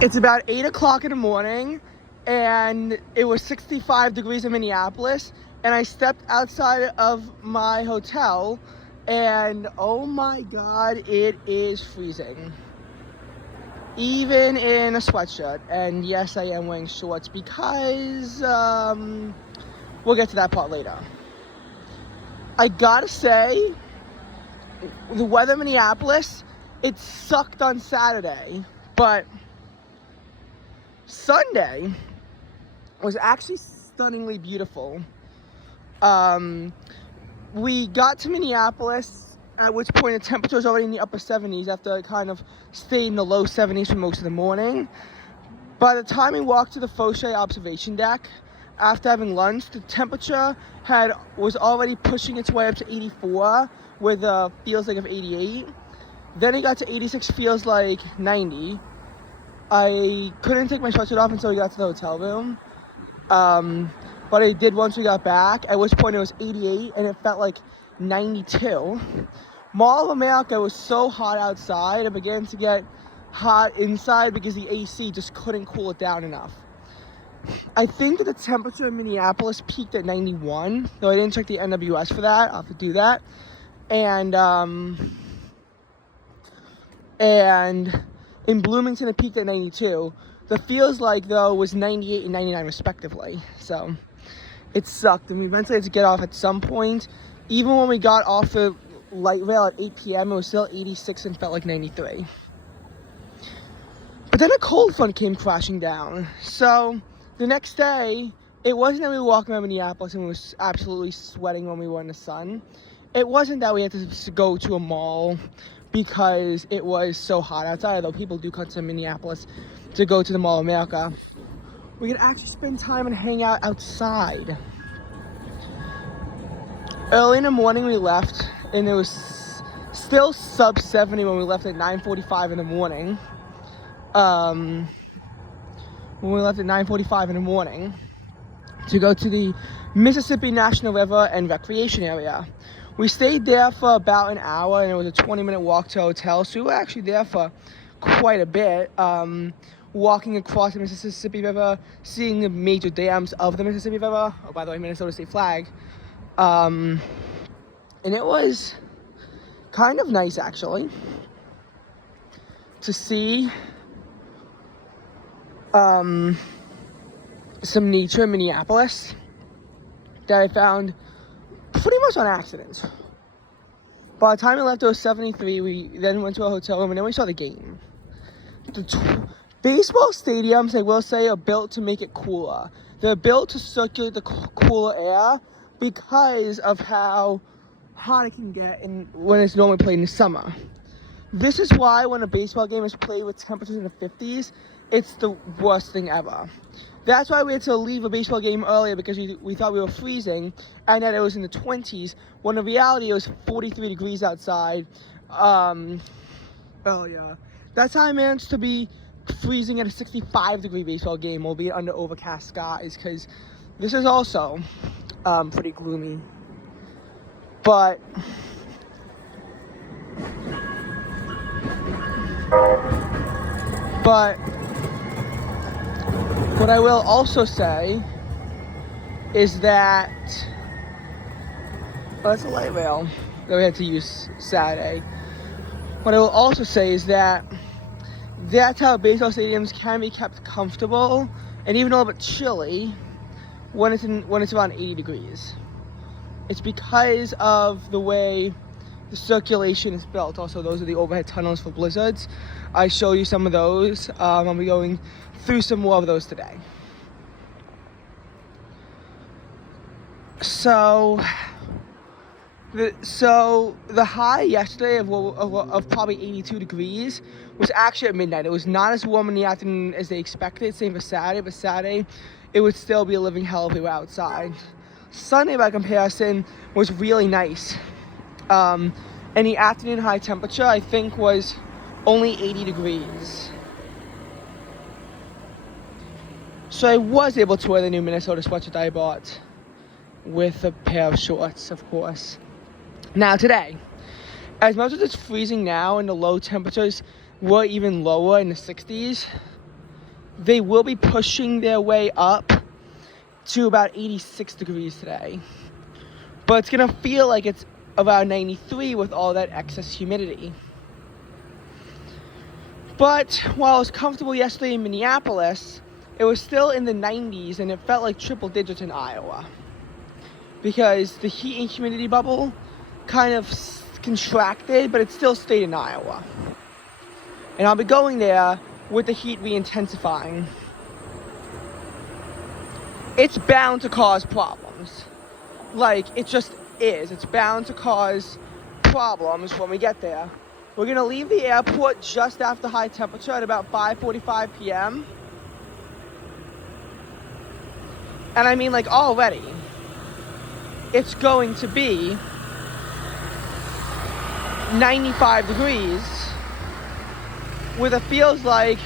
It's about 8 o'clock in the morning, and it was 65 degrees in Minneapolis, and I stepped outside of my hotel, and oh my god, it is freezing. Even in a sweatshirt, and yes, I am wearing shorts because, we'll get to that part later. I gotta say, the weather in Minneapolis, it sucked on Saturday, but Sunday was actually stunningly beautiful. We got to Minneapolis, at which point the temperature was already in the upper 70s after it kind of stayed in the low 70s for most of the morning. By the time we walked to the Fauché observation deck, after having lunch, the temperature was already pushing its way up to 84 with a feels like of 88. Then it got to 86, feels like 90. I couldn't take my sweatshirt off until we got to the hotel room. But I did once we got back, at which point it was 88 and it felt like 92. Mall of America was so hot outside, it began to get hot inside because the AC just couldn't cool it down enough. I think that the temperature in Minneapolis peaked at 91, though I didn't check the NWS for that. I'll have to do that. And in Bloomington, it peaked at 92. The feels like, though, was 98 and 99 respectively. So it sucked, and we eventually had to get off at some point. Even when we got off the light rail at 8 p.m., it was still 86 and felt like 93. But then a cold front came crashing down. So the next day, it wasn't that we were walking around Minneapolis and we were absolutely sweating when we were in the sun. It wasn't that we had to go to a mall because it was so hot outside, although people do come to Minneapolis to go to the Mall of America. We could actually spend time and hang out outside. Early in the morning we left, and it was still sub 70 when we left at 9:45 in the morning. When we left at 9:45 in the morning to go to the Mississippi National River and Recreation Area. We stayed there for about an hour, and it was a 20-minute walk to a hotel, so we were actually there for quite a bit, walking across the Mississippi River, seeing the major dams of the Mississippi River. Oh, by the way, Minnesota state flag. And it was kind of nice, actually, to see some nature in Minneapolis that I found pretty much on accident. By the time we left, it was 73. We then went to a hotel room, and then we saw the game. Baseball stadiums, I will say, are built to make it cooler. They're built to circulate the cooler air because of how hot it can get when it's normally played in the summer. This is why when a baseball game is played with temperatures in the 50s, it's the worst thing ever. That's why we had to leave a baseball game earlier, because we thought we were freezing and that it was in the 20s, when in reality it was 43 degrees outside earlier. That's how I managed to be freezing at a 65-degree baseball game, albeit under overcast skies, because this is also pretty gloomy. But what I will also say is that, that's a light rail that we had to use Saturday. What I will also say is that that's how baseball stadiums can be kept comfortable and even a little bit chilly when it's around 80 degrees. It's because of the way the circulation is built. Also, those are the overhead tunnels for blizzards. I show you some of those. I'll be going through some more of those today. So the high yesterday of probably 82 degrees was actually at midnight. It was not as warm in the afternoon as they expected. Same for Saturday, but Saturday it would still be a living hell if we were outside. Sunday, by comparison, was really nice. And the afternoon high temperature, I think, was only 80 degrees. So I was able to wear the new Minnesota sweatshirt that I bought with a pair of shorts, of course. Now today, as much as it's freezing now and the low temperatures were even lower in the 60s, they will be pushing their way up to about 86 degrees today. But it's going to feel like it's about 93 with all that excess humidity. But while it was comfortable yesterday in Minneapolis, it was still in the 90s, and it felt like triple digits in Iowa. Because the heat and humidity bubble kind of contracted, but it still stayed in Iowa. And I'll be going there with the heat re-intensifying. It's bound to cause problems. Like, it just is. It's bound to cause problems when we get there. We're going to leave the airport just after high temperature at about 5:45 p.m. And I mean, like, already, it's going to be 95 degrees with it feels like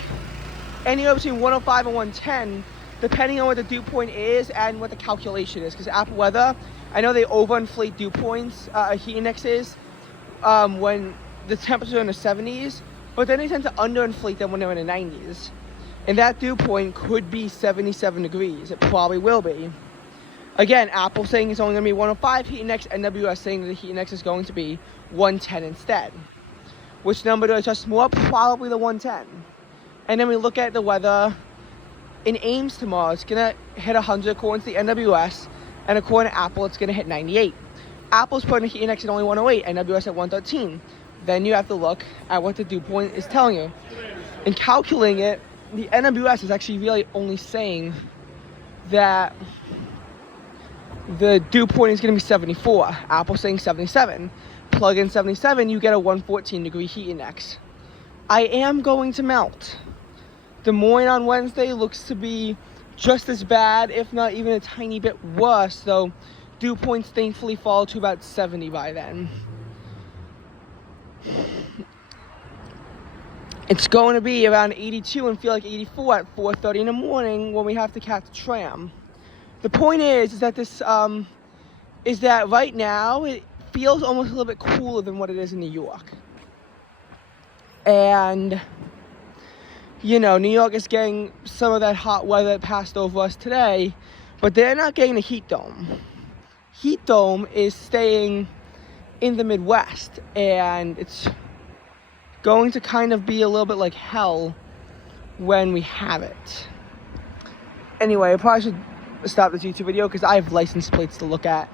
anywhere between 105 and 110, depending on what the dew point is and what the calculation is. Because Apple Weather, I know they overinflate dew points, heat indexes, when the temperature is in the 70s, but then they tend to underinflate them when they're in the 90s. And that dew point could be 77 degrees. It probably will be. Again, Apple saying it's only going to be 105 heat index, NWS saying that the heat index is going to be 110 instead. Which number to adjust more? Probably the 110. And then we look at the weather in Ames tomorrow. It's going to hit 100 according to the NWS, and according to Apple, it's going to hit 98. Apple's putting the heat index at only 108, NWS at 113. Then you have to look at what the dew point is telling you. In calculating it, the NWS is actually really only saying that the dew point is going to be 74. Apple's saying 77. Plug in 77, you get a 114 degree heat index. I am going to melt. Des Moines on Wednesday looks to be just as bad, if not even a tiny bit worse, though dew points thankfully fall to about 70 by then. It's going to be around 82 and feel like 84 at 4:30 in the morning when we have to catch the tram. The point is that this is that right now it feels almost a little bit cooler than what it is in New York. And you know, New York is getting some of that hot weather that passed over us today, but they're not getting the heat dome. Heat dome is staying in the Midwest, and it's going to kind of be a little bit like hell when we have it. Anyway, I probably should stop this YouTube video because I have license plates to look at.